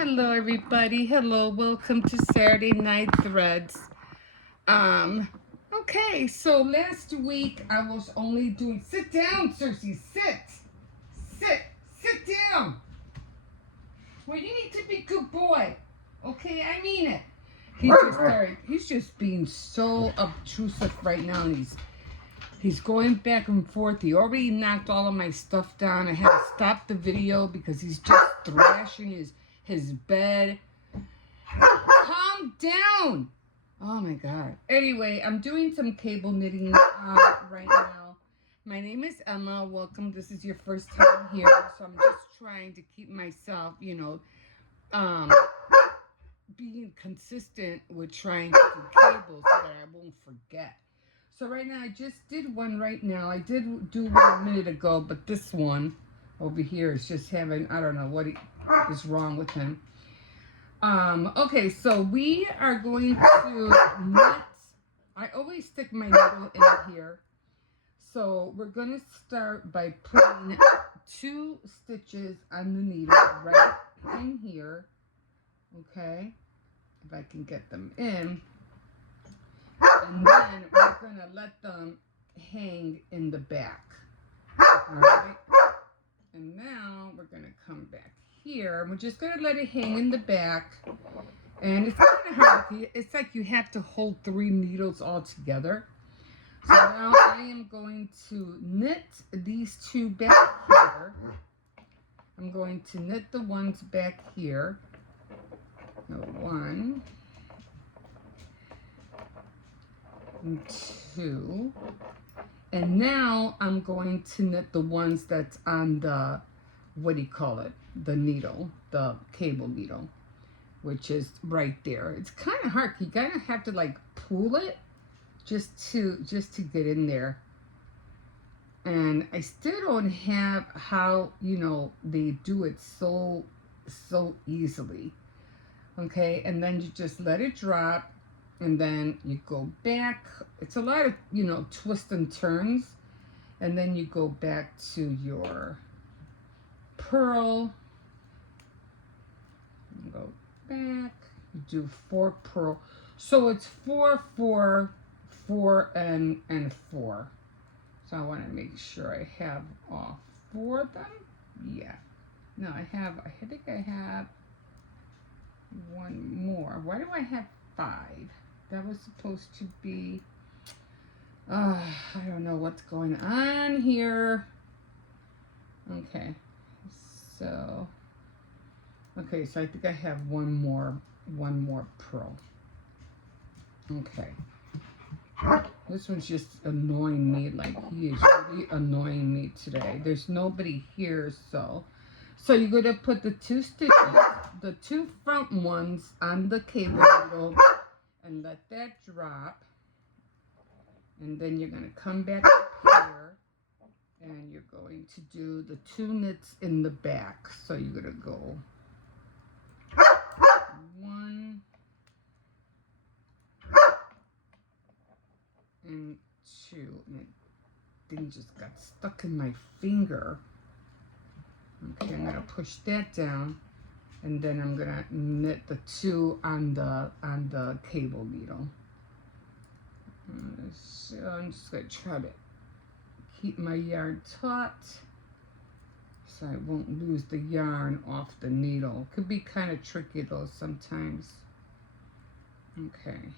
Hello everybody. Hello. Welcome to Saturday Night Threads. Okay, so last week I was only doing sit down, Cersei. Sit down. Well, you need to be a good boy. Okay, I mean it. He's just being so obtrusive right now, and he's going back and forth. He already knocked all of my stuff down. I had to stop the video because he's just thrashing his bed. Calm down. Oh my God. Anyway, I'm doing some cable knitting right now. My name is Emma. Welcome. This is your first time here, so I'm just trying to keep myself, being consistent with trying to do cables so that I won't forget. So right now, I just did one right now. I did do one a minute ago, but this one over here is just having, I don't know what is wrong with him. Okay, so we are going to knit. I always stick my needle in here. So we're going to start by putting 2 stitches on the needle right in here. Okay, if I can get them in. And then we're going to let them hang in the back. All right. And now we're going to come back here. We're just going to let it hang in the back. And it's kind of hard. It's like you have to hold 3 needles all together. So now I am going to knit these 2 back here. I'm going to knit the ones back here. 1 and 2. And now I'm going to knit the ones that's on the, what do you call it? The needle, the cable needle, which is right there. It's kind of hard. You kind of have to like pull it just to get in there. And I still don't have how, they do it so easily. Okay, and then you just let it drop. And then you go back. It's a lot of, twists and turns. And then you go back to your purl. Go back. You do 4 purl. So it's 4, 4, 4, and 4. So I want to make sure I have all 4 of them. Yeah. No, I think I have 1 more. Why do I have 5? That was supposed to be, I don't know what's going on here. Okay, so I think I have one more purl. Okay, this one's just annoying me. Like, he is really annoying me today. There's nobody here, so you're gonna put the 2 stitches, the 2 front ones on the cable needle, and let that drop. And then you're going to come back up here and you're going to do the 2 knits in the back. So you're going to go 1 and 2. And the thing just got stuck in my finger. Okay, I'm going to push that down. And then I'm gonna knit the 2 on the cable needle. So I'm just gonna try to keep my yarn taut so I won't lose the yarn off the needle. Could be kind of tricky though sometimes. Okay.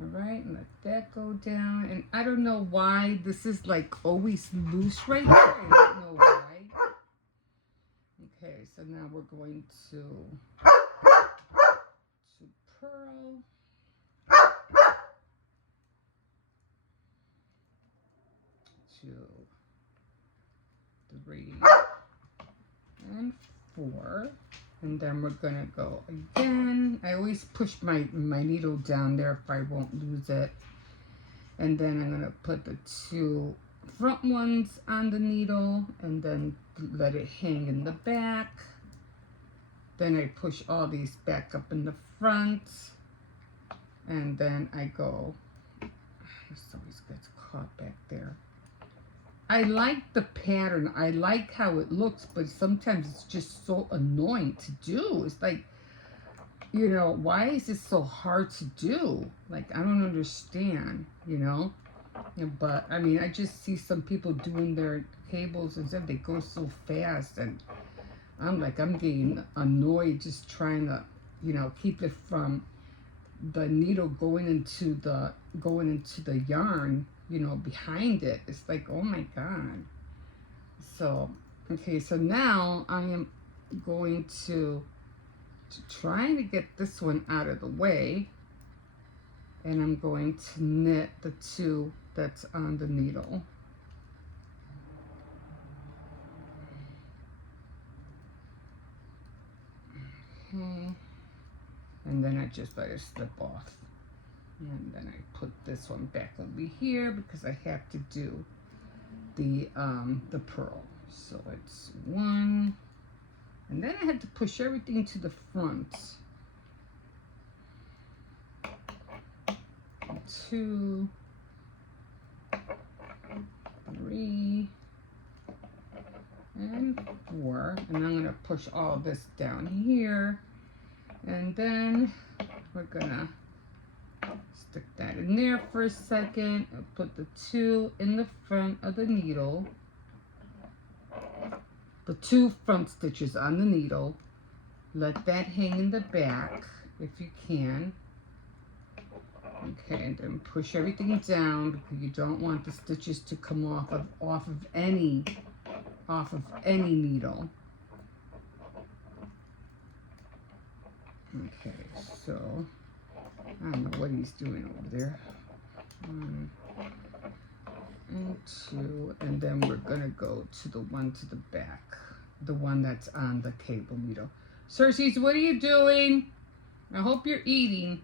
All right, let that go down. And I don't know why this is like always loose right here. I don't know why. Okay, so now we're going to purl. 2, 3, and 4. And then we're gonna go again. I always push my needle down there if I won't lose it. And then I'm gonna put the 2 front ones on the needle and then let it hang in the back. Then I push all these back up in the front, and then I go, this always gets caught back there. I like the pattern. I like how it looks, but sometimes it's just so annoying to do. It's like, you know, why is it so hard to do? Like, I don't understand, you know? Yeah, but, I mean, I just see some people doing their cables and stuff. They go so fast, and I'm like, I'm getting annoyed just trying to, you know, keep it from the needle going into the yarn, you know, behind it. It's like, oh my God. So, okay, so now I am going to trying to get this one out of the way, and I'm going to knit the two that's on the needle. Okay, and then I just let it slip off, and then I put this one back over here because I have to do the pearl. So it's one, and then I had to push everything to the front. 2, 3, and 4, and I'm going to push all this down here, and then we're gonna stick that in there for a second and put the 2 in the front of the needle, the 2 front stitches on the needle. Let that hang in the back if you can. Okay, and then push everything down because you don't want the stitches to come off of any needle. Okay, so I don't know what he's doing over there. 1 and 2, and then we're gonna go to the one to the back, the one that's on the cable needle. Cersei, what are you doing? I hope you're eating.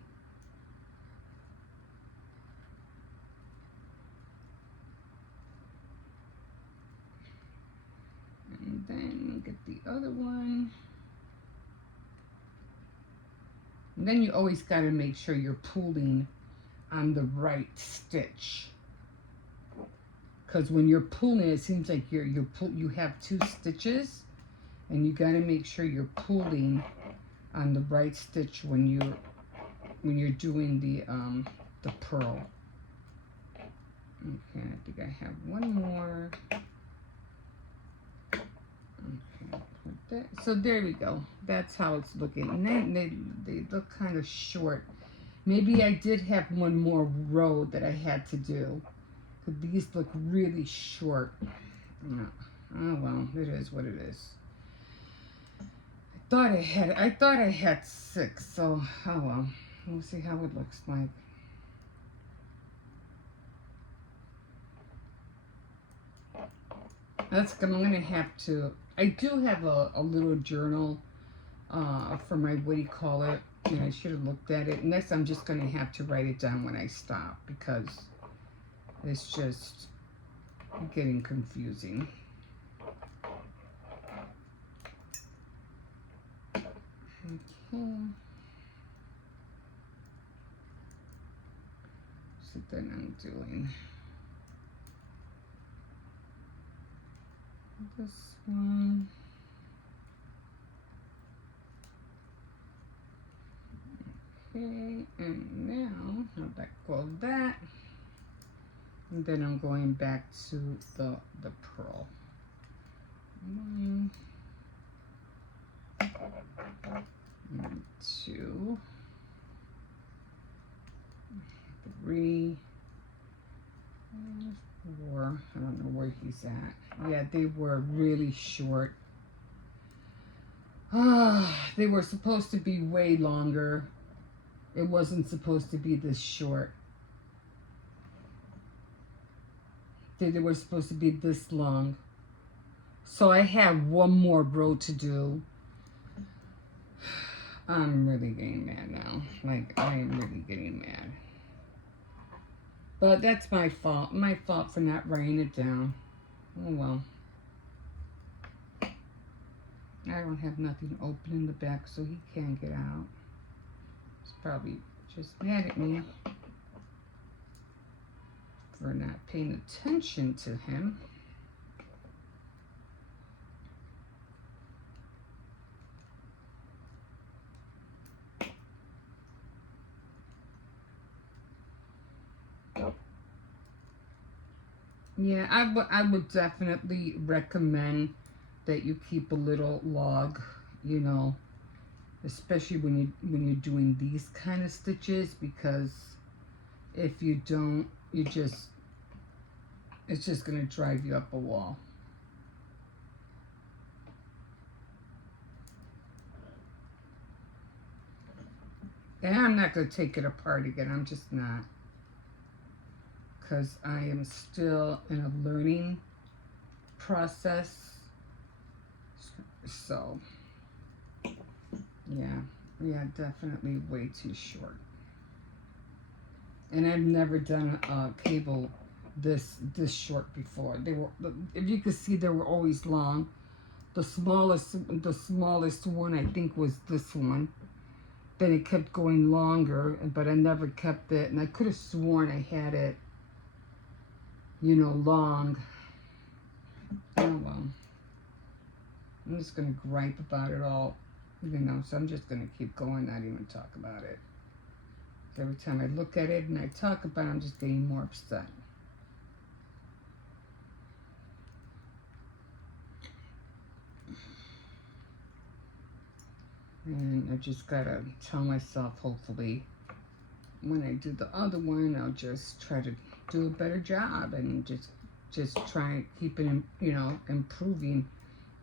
And then get the other one. And then you always got to make sure you're pulling on the right stitch, because when you're pulling, it seems like you have 2 stitches, and you got to make sure you're pulling on the right stitch when you're doing the pearl. Okay, I think I have one more. Okay, so there we go. That's how it's looking. And then they look kind of short. Maybe I did have one more row that I had to do. But these look really short. Oh well, it is what it is. I thought I had 6, so oh well. We'll see how it looks like. I'm gonna have to. I do have a little journal for my, what do you call it? And I should have looked at it. Next, I'm just gonna have to write it down when I stop because it's just getting confusing. Okay. So then I'm doing this one. Okay, and now I'll let go of that. And then I'm going back to the pearl. 1 and 2, 3, and 4. I don't know where he's at. Yeah, they were really short. They were supposed to be way longer. It wasn't supposed to be this short. They were supposed to be this long. So I have one more row to do. I'm really getting mad now. Like, I am really getting mad. But that's my fault. My fault for not writing it down. Oh well. I don't have nothing open in the back, so he can't get out. He's probably just mad at me for not paying attention to him. Yeah, I would definitely recommend that you keep a little log, you know, especially when you're doing these kind of stitches, because if you don't, it's just gonna drive you up a wall. And I'm not gonna take it apart again. I'm just not, because I am still in a learning process. So yeah, definitely way too short. And I've never done a cable this short before. They were, if you could see, they were always long. The smallest one I think was this one. Then it kept going longer, but I never kept it. And I could have sworn I had it, you know, long. Oh well. I'm just gonna gripe about it all, you know. So I'm just gonna keep going, not even talk about it. Every time I look at it and I talk about it, I'm just getting more upset. And I just gotta tell myself, hopefully, when I do the other one, I'll just try to do a better job and just try and keep it, you know, improving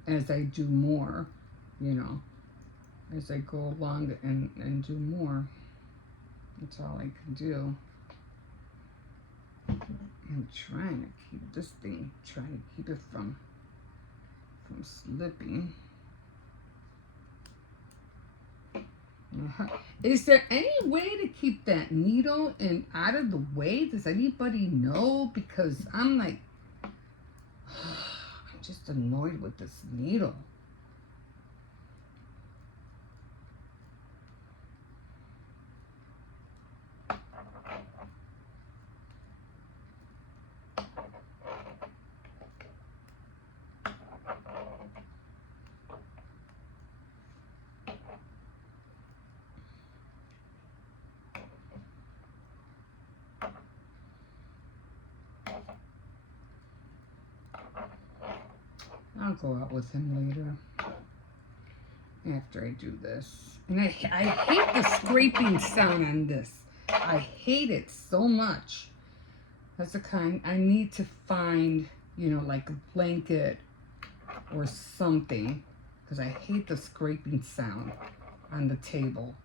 as I do more, you know, as I go along and do more. That's all I can do. I'm trying to keep this thing, trying to keep it from slipping. Is there any way to keep that needle out of the way? Does anybody know? Because I'm like, I'm just annoyed with this needle. I'll go out with him later after I do this. And I hate the scraping sound on this. I hate it so much. That's the kind I need to find, you know, like a blanket or something, because I hate the scraping sound on the table.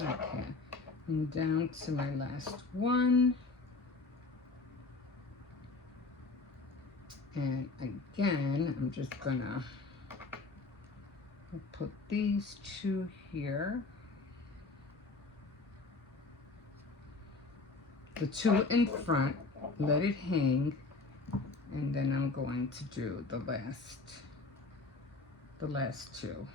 Okay, I'm down to my last one. And again, I'm just gonna put these two here. The two in front, let it hang, and then I'm going to do the last two.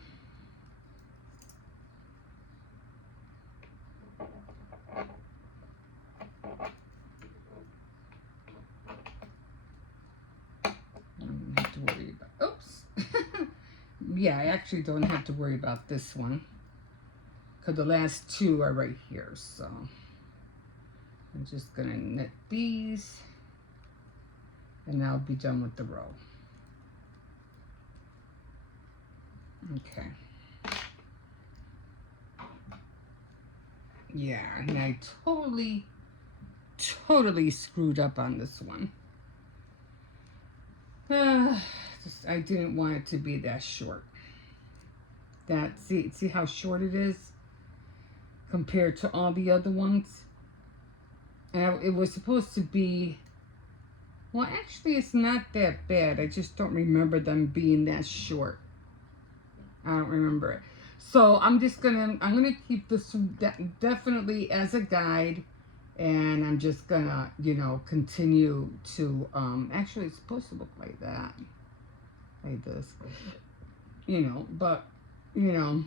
Yeah, I actually don't have to worry about this one, because the last two are right here. So I'm just gonna knit these, and I'll be done with the row. Okay. Yeah, and I totally screwed up on this one. I didn't want it to be that short. See how short it is compared to all the other ones? And it was supposed to be, well, actually, it's not that bad. I just don't remember them being that short. I don't remember it. So I'm gonna keep this definitely as a guide, and I'm just gonna, continue to, actually it's supposed to look like that, like this, but, you know,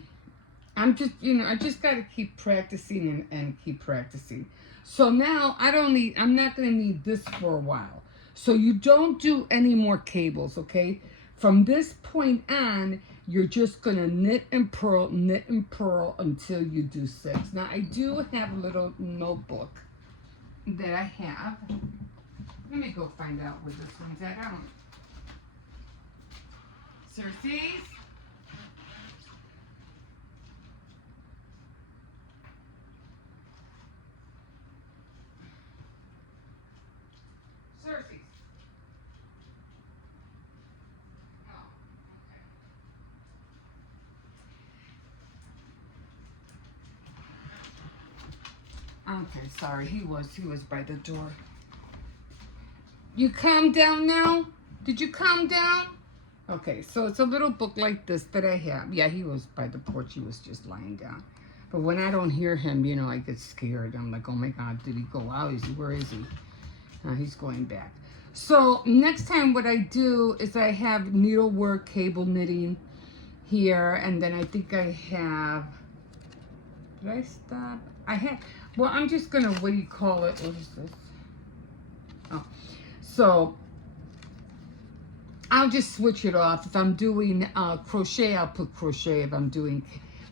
I just gotta keep practicing and keep practicing. So now I'm not gonna need this for a while. So you don't do any more cables, okay? From this point on, you're just gonna knit and purl until you do 6. Now I do have a little notebook that I have. Let me go find out where this one's at. I don't. Circe's? Circe's. Okay, sorry. He was by the door. You calm down now? Did you calm down? Okay, so it's a little book like this that I have. Yeah, he was by the porch. He was just lying down. But when I don't hear him, I get scared. I'm like, oh my God, did he go out? Where is he? He's going back. So next time what I do is I have needlework, cable knitting here. And then I think I have, did I stop? Well, I'm just going to, what do you call it? What is this? Oh, so I'll just switch it off. If I'm doing crochet, I'll put crochet. If I'm doing,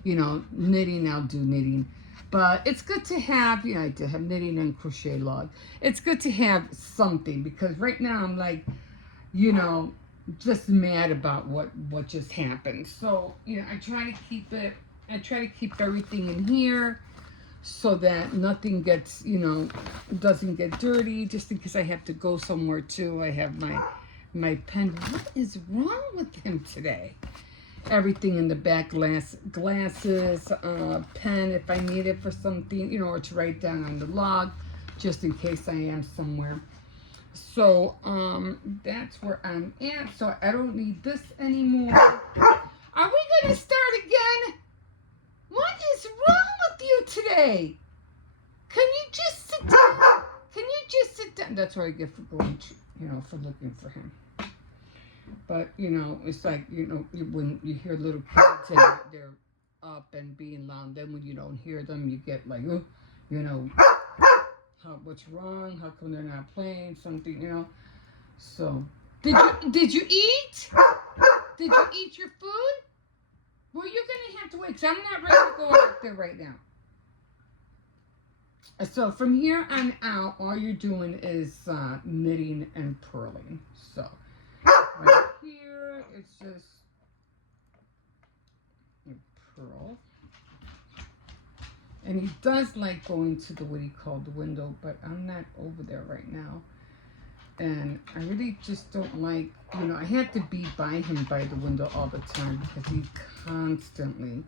knitting, I'll do knitting. But it's good to have, to have knitting and crochet log. It's good to have something because right now I'm like, just mad about what just happened. So, I try to keep everything in here so that nothing gets, doesn't get dirty, just in case I have to go somewhere too. I have my pen. What is wrong with him today? Everything in the back, glasses, pen if I need it for something, or to write down on the log, just in case I am somewhere. So that's where I'm at. So I don't need this anymore. Are we gonna start again? What is wrong with you today? Can you just sit down? Can you just sit down? That's what I get for going, for looking for him. But, it's like, when you hear little kids and they're up and being loud, then when you don't hear them, you get like, what's wrong? How come they're not playing something, So, did you eat? Did you eat your food? Well, you're going to have to wait, because I'm not ready to go out there right now. So, from here on out, all you're doing is knitting and purling. So, right here, it's just you purl. And he does like going to what he called the window, but I'm not over there right now. And I really just don't like, I have to be by him by the window all the time because he constantly,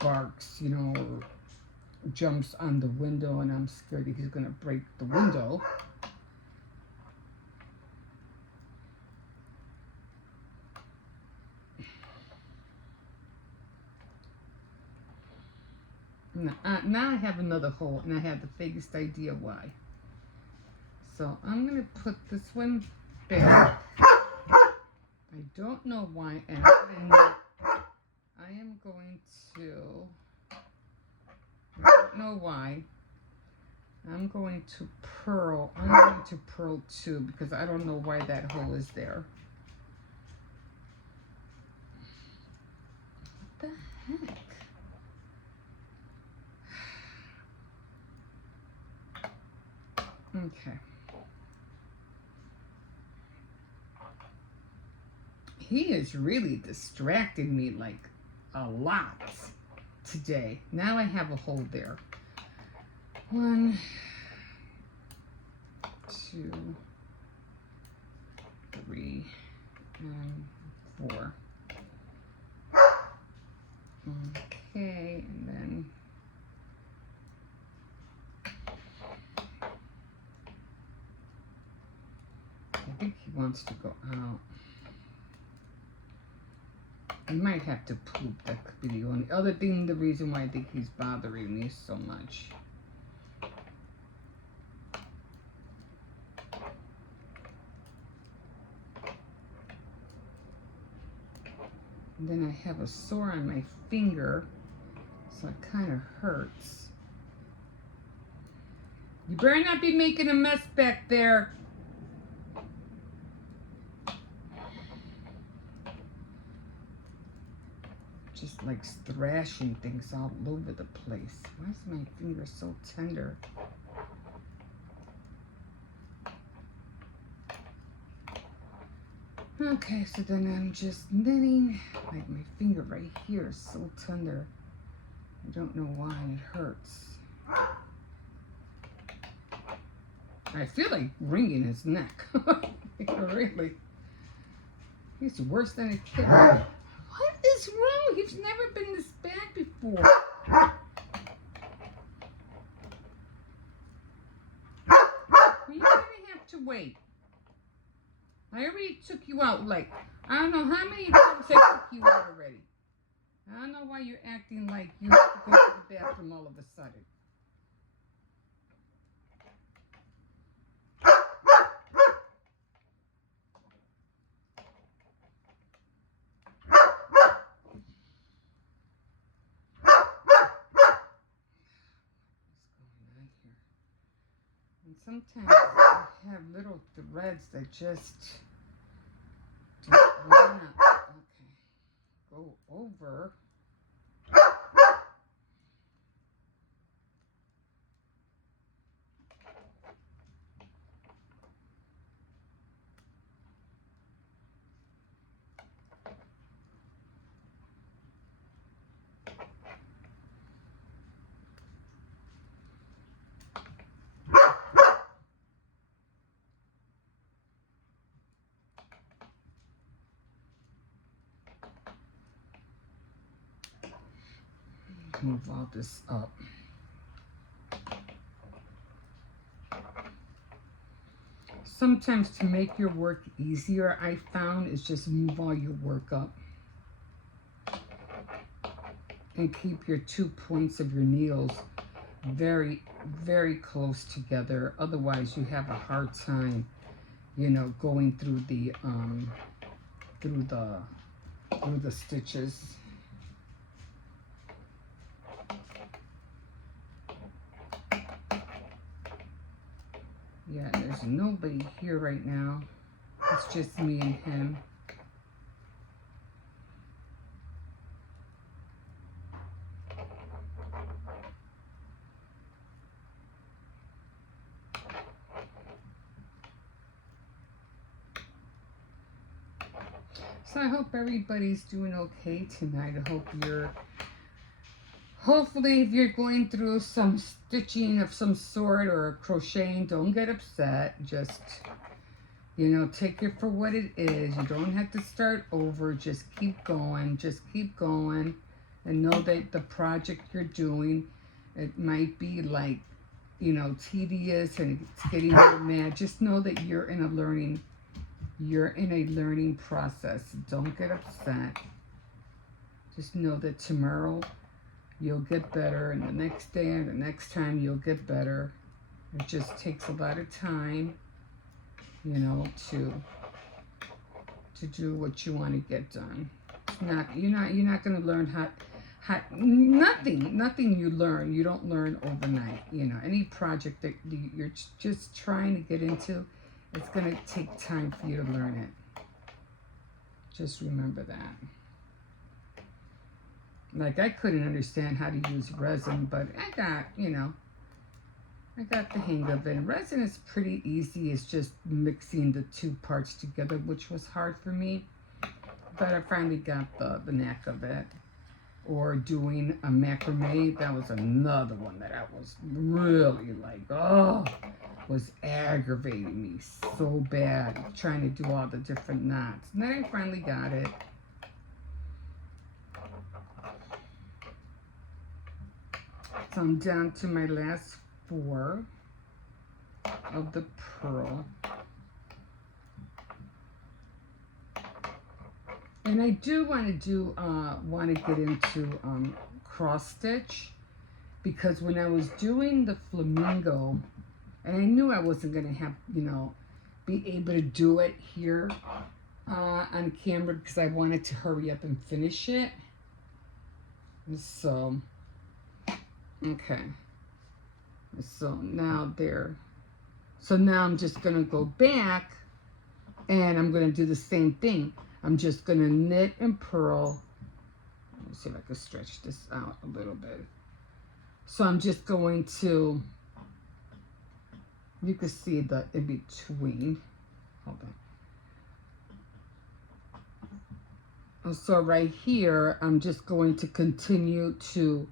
barks, or jumps on the window, and I'm scared that he's going to break the window. Now I have another hole, and I have the vaguest idea why. So I'm going to put this one back. I don't know why, and I am going to, I don't know why, I'm going to purl. I'm going to purl too, because I don't know why that hole is there. What the heck? Okay. He is really distracting me like a lot today. Now I have a hole there. 1, 2, 3, and 4. Okay, and then wants to go out. I might have to poop. That could be the only other thing, the reason why I think he's bothering me so much. And then I have a sore on my finger, so it kind of hurts. You better not be making a mess back there. Just like thrashing things all over the place. Why is my finger so tender? Okay, so then I'm just knitting. Like my finger right here is so tender. I don't know why it hurts. I feel like wringing his neck. Really. He's worse than a kid. What is wrong? He's never been this bad before. Well, you're gonna have to wait. I already took you out, like, I don't know how many times I took you out already. I don't know why you're acting like you have to go to the bathroom all of a sudden. And sometimes I have little threads that just don't line up. Okay, go over. Move all this up. Sometimes to make your work easier, I found, is just move all your work up. And keep your 2 points of your needles very, very close together. Otherwise, you have a hard time, you know, going through the stitches. Yeah, there's nobody here right now. It's just me and him. So I hope everybody's doing okay tonight. I hope hopefully if you're going through some stitching of some sort or crocheting, don't get upset. Just, you know, take it for what it is. You don't have to start over. Just keep going. Just keep going. And know that the project you're doing, it might be like, you know, tedious and it's getting a little mad. Just know that you're in a learning process. Don't get upset. Just know that tomorrow you'll get better, and the next day and the next time you'll get better. It just takes a lot of time, you know, to do what you want to get done. You're not going to learn nothing you learn, you don't learn overnight. You know, any project that you're just trying to get into, it's going to take time for you to learn it. Just remember that. Like, I couldn't understand how to use resin, but I got the hang of it. Resin is pretty easy. It's just mixing the 2 parts together, which was hard for me. But I finally got the knack of it. Or doing a macrame, that was another one that I was really like, was aggravating me so bad, trying to do all the different knots. And then I finally got it. So I'm down to my last 4 of the pearl. And I do want to get into cross stitch, because when I was doing the flamingo, and I knew I wasn't going to have, be able to do it here on camera, because I wanted to hurry up and finish it. So, okay. So now there. So now I'm just going to go back, and I'm going to do the same thing. I'm just going to knit and purl. Let me see if I can stretch this out a little bit. So I'm just going to, you can see the in between. Hold on. So right here, I'm just going to continue to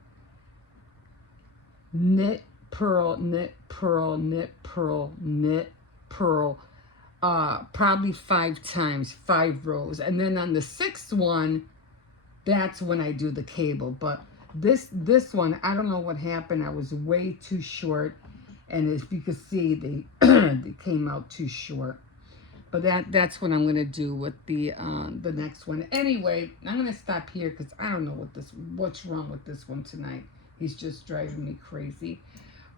knit, purl, knit, purl, knit, purl, knit, purl, probably 5 times, 5 rows. And then on the 6th one, that's when I do the cable. But this one, I don't know what happened. I was way too short. And as you can see, they came out too short. But that's what I'm gonna do with the next one. Anyway, I'm gonna stop here because I don't know what's wrong with this one tonight. He's just driving me crazy.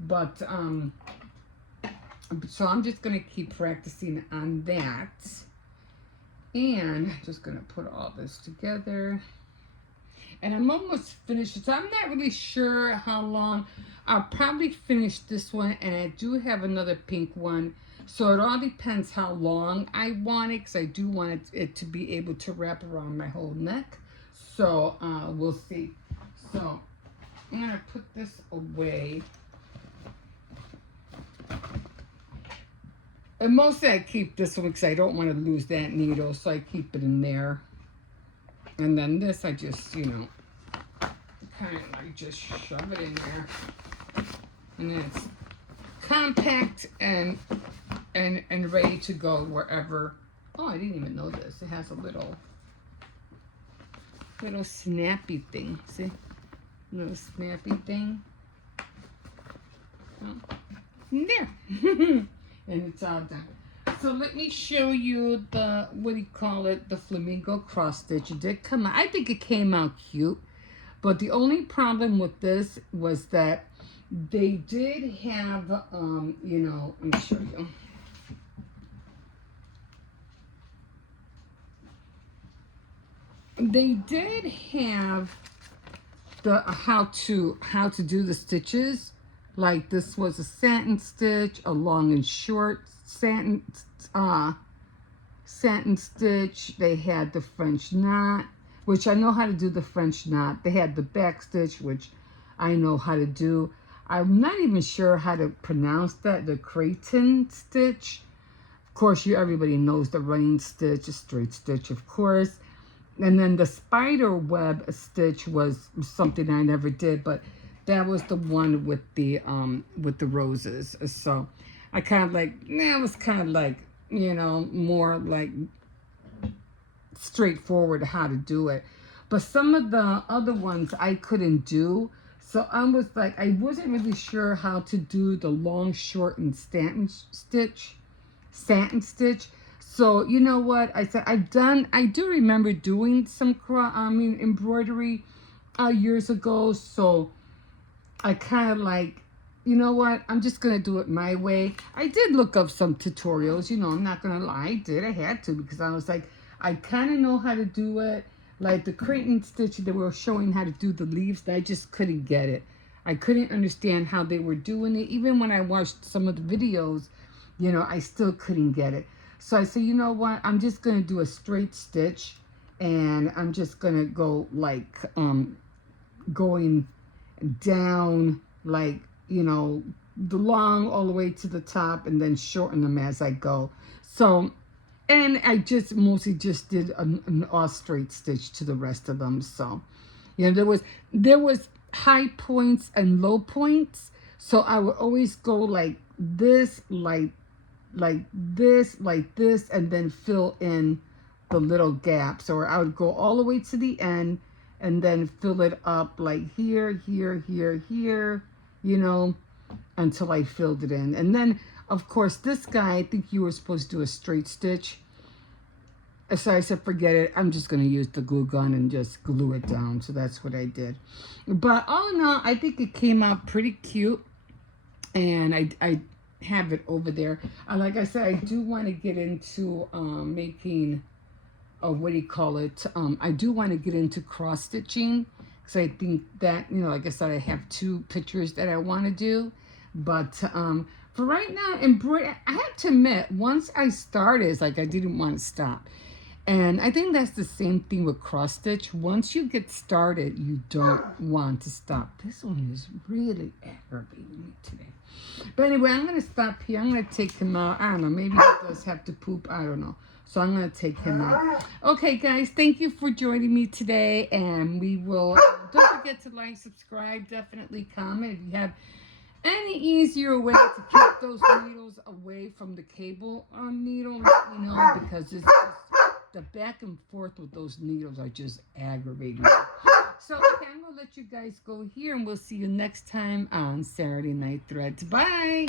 But so I'm just gonna keep practicing on that, and I'm just gonna put all this together. And I'm almost finished. So I'm not really sure how long. I'll probably finish this one, and I do have another pink one. So it all depends how long I want it, because I do want it to be able to wrap around my whole neck. So we'll see. So I'm going to put this away. And mostly I keep this one because I don't want to lose that needle. So I keep it in there. And then this I just, kind of like just shove it in there. And then it's compact and ready to go wherever. Oh, I didn't even know this. It has a little snappy thing. See? Little snappy thing. Oh, there. And it's all done. So let me show you the, the flamingo cross stitch. It did come out. I think it came out cute. But the only problem with this was that they did have, let me show you. They did have the how to do the stitches. Like this was a satin stitch, a long and short satin stitch. They had the French knot, which I know how to do the French knot. They had the back stitch, which I know how to do. I'm not even sure how to pronounce that, the Creighton stitch. Of course, everybody knows the running stitch, a straight stitch, of course. And then the spider web stitch was something I never did, but that was the one with the roses. So I kind of it was kind of like, more like straightforward how to do it. But some of the other ones I couldn't do. So I was like, I wasn't really sure how to do the long, short, and satin stitch. So you know what? I said I do remember doing some embroidery years ago. So I kind of like, you know what? I'm just gonna do it my way. I did look up some tutorials. I'm not gonna lie. I did. I had to, because I was like, I kind of know how to do it. Like the Creighton stitch, they were showing how to do the leaves. I just couldn't get it. I couldn't understand how they were doing it. Even when I watched some of the videos, I still couldn't get it. So I said, you know what? I'm just going to do a straight stitch. And I'm just going to go like going down like, the long all the way to the top, and then shorten them as I go. So, and I just mostly just did an all straight stitch to the rest of them. So, there was high points and low points. So I would always go like this, like this, and then fill in the little gaps. Or I would go all the way to the end and then fill it up like here, until I filled it in. And then, of course, this guy, I think you were supposed to do a straight stitch. So I said, forget it. I'm just going to use the glue gun and just glue it down. So that's what I did. But all in all, I think it came out pretty cute. And I have it over there. Like I said, I do want to get into making, what do you call it? I do want to get into cross stitching. Because I think that, like I said, I have 2 pictures that I want to do. But for right now, embroidery, I have to admit, once I started, it's like I didn't want to stop. And I think that's the same thing with cross stitch. Once you get started, you don't want to stop. This one is really aggravating me today. But anyway, I'm going to stop here. I'm going to take him out. I don't know. Maybe he does have to poop. I don't know. So I'm going to take him out. Okay, guys. Thank you for joining me today. And we will, don't forget to like, subscribe, definitely comment. If you have any easier way to keep those needles away from the cable needle, let me know, because it's just the back and forth with those needles are just aggravating. So, okay, I'm going to let you guys go here, and we'll see you next time on Saturday Night Threads. Bye!